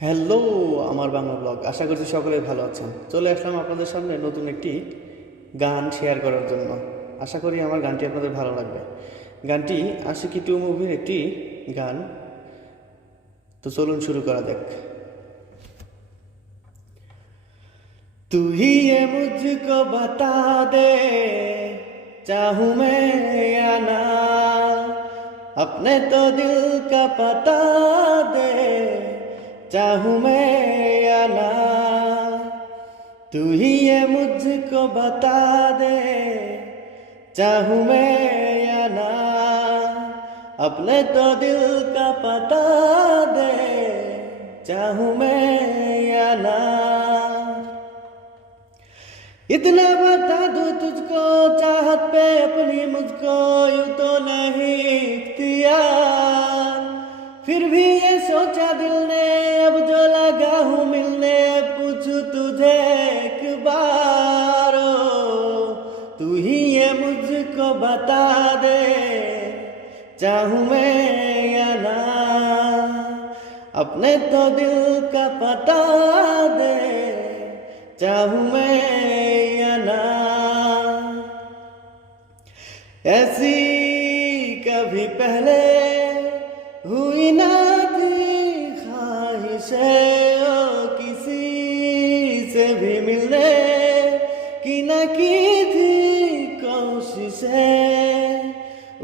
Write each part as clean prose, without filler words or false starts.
Hello আমার Bangla blog, আশা করছি সকলে ভালো আছেন। চলে আসলাম আপনাদের সামনে নতুন একটি গান শেয়ার করার জন্য। আশা করি আমার গানটি আপনাদের ভালো লাগবে। গানটি আশিকি টু মুভির একটি গান। তো চলুন শুরু করা যাক। तू ही ये मुझको बता दे, चाहूं मैं या ना, अपने तो दिल का पता दे, चाहूं मैं या ना। तू ही ये मुझको बता दे, चाहूं मैं या ना, अपने तो दिल का पता दे, चाहूं मैं या ना। इतना बता दूं तुझको, चाहत पे अपनी मुझको यूं तो नहीं इख्तियार, फिर भी ये सोचा दिल ने, अब जो लगा हूँ मिलने, पूछूं तुझे एक बार। तू ही ये मुझको बता दे, चाहूं मैं या ना, अपने तो दिल का पता दे, चाहूं मैं या ना। ऐसी कभी पहले हुई ना थी ख्वाहिशें, ओ किसी से भी मिलने की न की थी कोशिशें।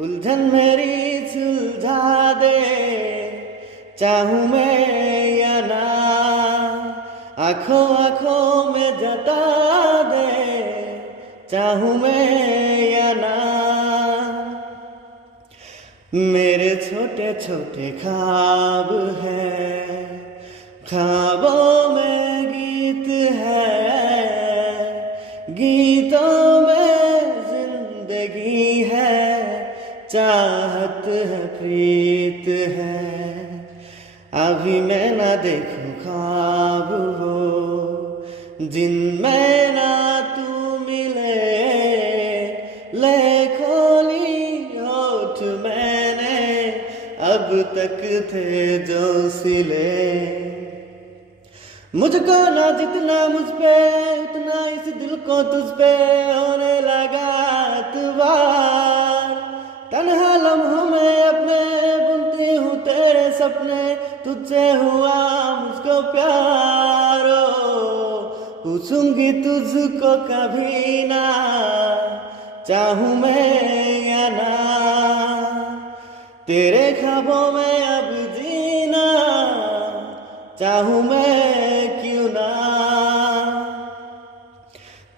उलझन मेरी सुलझा दे, चाहूं मैं या ना, आंखों आंखों में जता दे, चाहूं मैं या ना। मेरे छोटे छोटे ख्वाब हैं, ख्वाबों में गीत है, गीतों में जिंदगी है, चाहत है प्रीत है। अभी मैं ना देखूं ख्वाब हो जिनमें ना तू मिले, ले खोली होठ मैंने अब तक थे जो सिले। मुझको ना जितना मुझ पे, उतना इस दिल को तुझ पे होने लगा एतबार। तन्हा लम्हों में अपने बुनती हूँ तेरे सपने, तुझसे हुआ मुझको प्यार। पूछूंगी तुझको कभी ना, चाहूं मैं या ना, तेरे ख्वाबों में अब जीना, चाहूं मैं क्यों ना।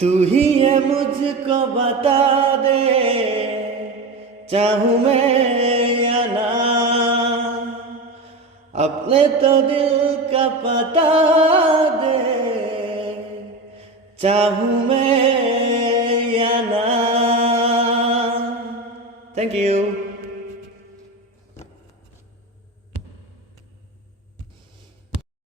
तू ही ये मुझको बता दे, चाहूं मैं या ना, अपने तो दिल का पता दे, चाहूं मैं या ना। Thank you.